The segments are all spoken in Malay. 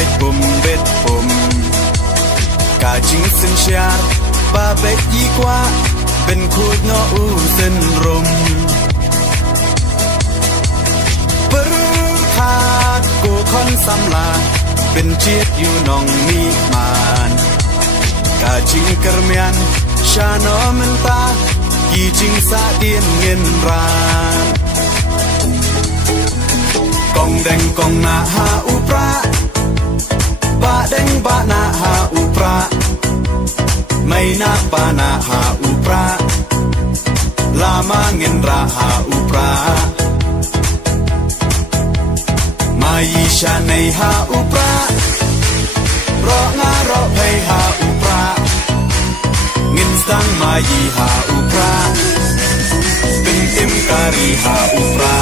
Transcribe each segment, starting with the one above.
bait bum bet bum cả chính sinh shar ba bet y qua bên khối nó u dân rum bơ khát cô con xăm la bên chiết yêu nong mi man cả chính kermian sha nó men ta kỳ chính sa tiên nghiền ran kong deng kong na ha upra ba deng ba na ha upra mai na pa na ha upra lama ngin ra ha upra mai sha nei ha upra ro nga ro phei ha upra ngin sang mai ha upra bin tim kari ha upra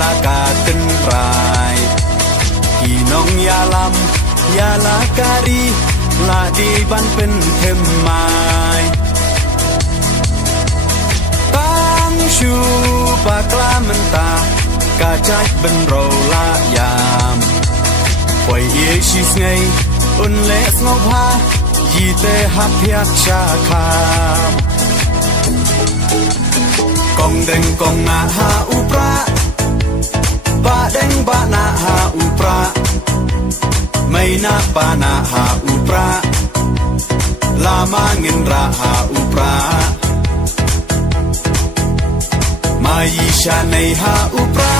la ka tin rai ki nong ya lam ya la kari la di ban pen them mai tang shu pa kla man ta ka chai ben ro la yam poi ye shi sngai un le snop ha yi te ha phyak cha kham kong deng kong na ha upra ba deng ba na ha upra mai na pa na ha upra lama ngin ra ha upra mai sha nei ha upra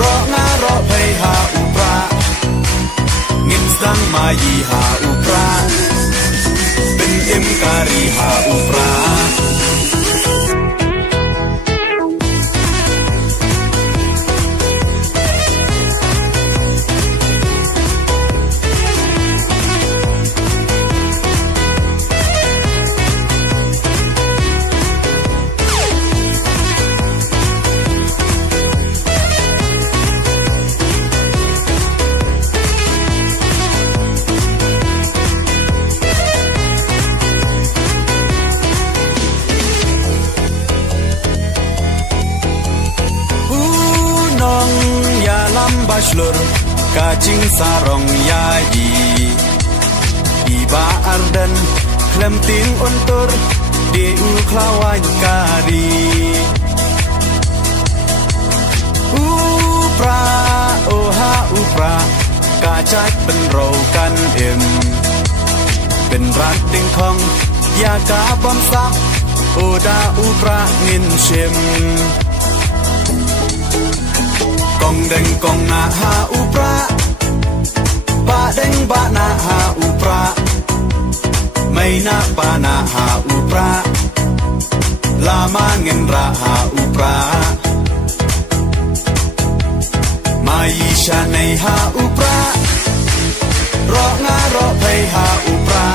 ro nga ro phei ha upra ngin sang mai ha upra bin im kari ha upra Bashlur kacing sarong yayi iba ardan klemting untur di uklawan kari upra oha upra kacak benrokan im benrat dingkong ya ka bom sak oda upra ngin shim kong deng kong na ha upra ba deng ba na ha upra mai na pa na ha upra lama ngin ra ha upra mai sha nei ha upra ro nga ro phei ha upra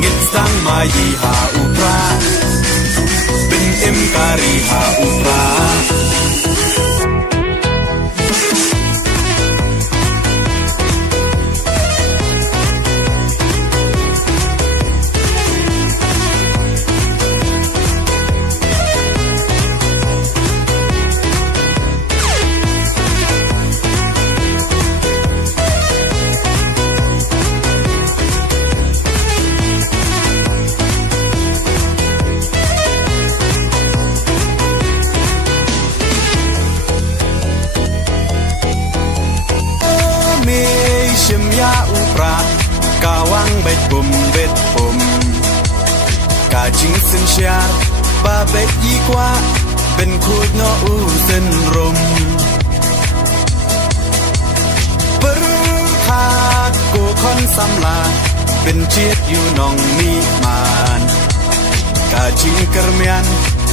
ngin sang mai ha upra bin im kari ha upra kawang bet bum ka chính sinh shar ba bet y qua bên khối nó u dân rum bơ khát cô con xăm la bên chiết yêu nong mi man ka jing kermian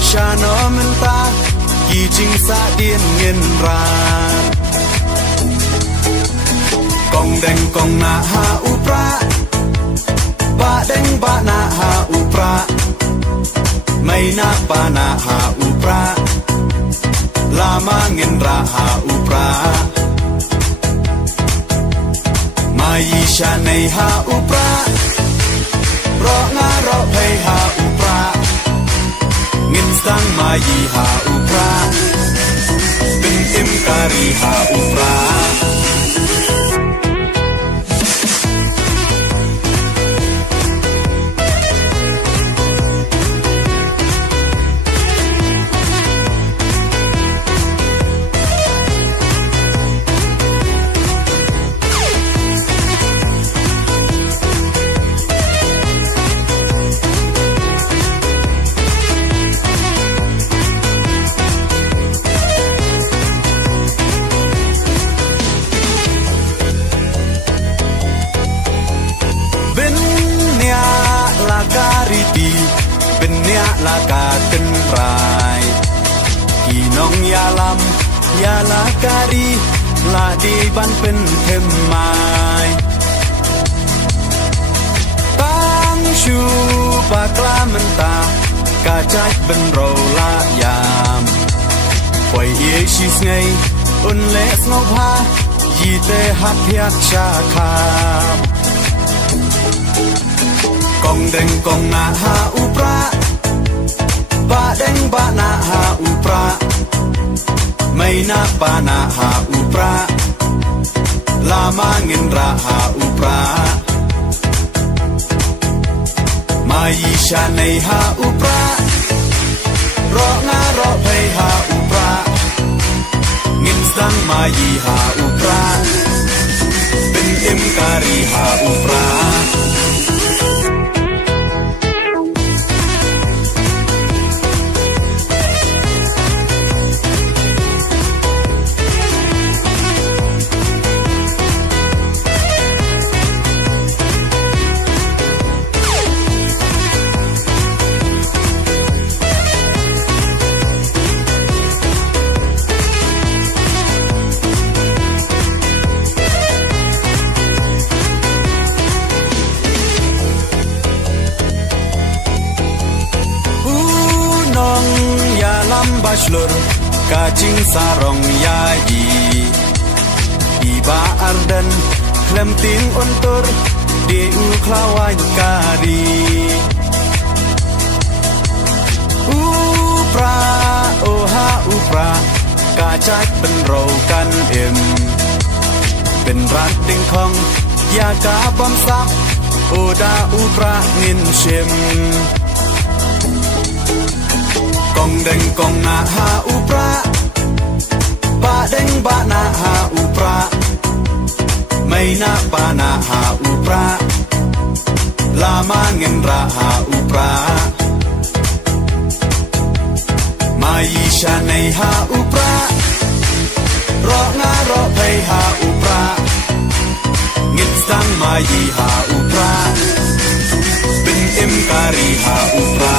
shano menta ki jing sa dien ngin ran kong deng kong na ha upra ba deng ba na ha upra mai na pa na ha upra lama ngin ra ha upra mai sha nei ha upra ro nga ro phei ha upra ngin sang mai ha upra bin im kari ha upra laka ten rai kinong yalam yala kari la di ban pen them mai tang shu bakla menta ka chai ben ro la yam koi ye shi sngai un le snop ha yi te hat piat cha kha kong deng kong na ha upra ba deng ba na ha upra mai na pa na ha upra lama ngin ra ha upra mai sha nei ha upra ro nga ro phei ha upra ngin sang mai ha upra bin im kari ha upra Bashlur kacing sarong yayi Iba ardan klem ting untur di uklawan kari Upra oha upra kacak benro kan im Ben rat ding kong ya ka bom sak oda upra ngin shim kong deng kong na ha upra ba deng ba na ha upra mai na pa na ha upra lama ngin ra ha upra mai sha nei ha upra ro nga ro phei ha upra ngin sang mai ha upra bin im kari ha upra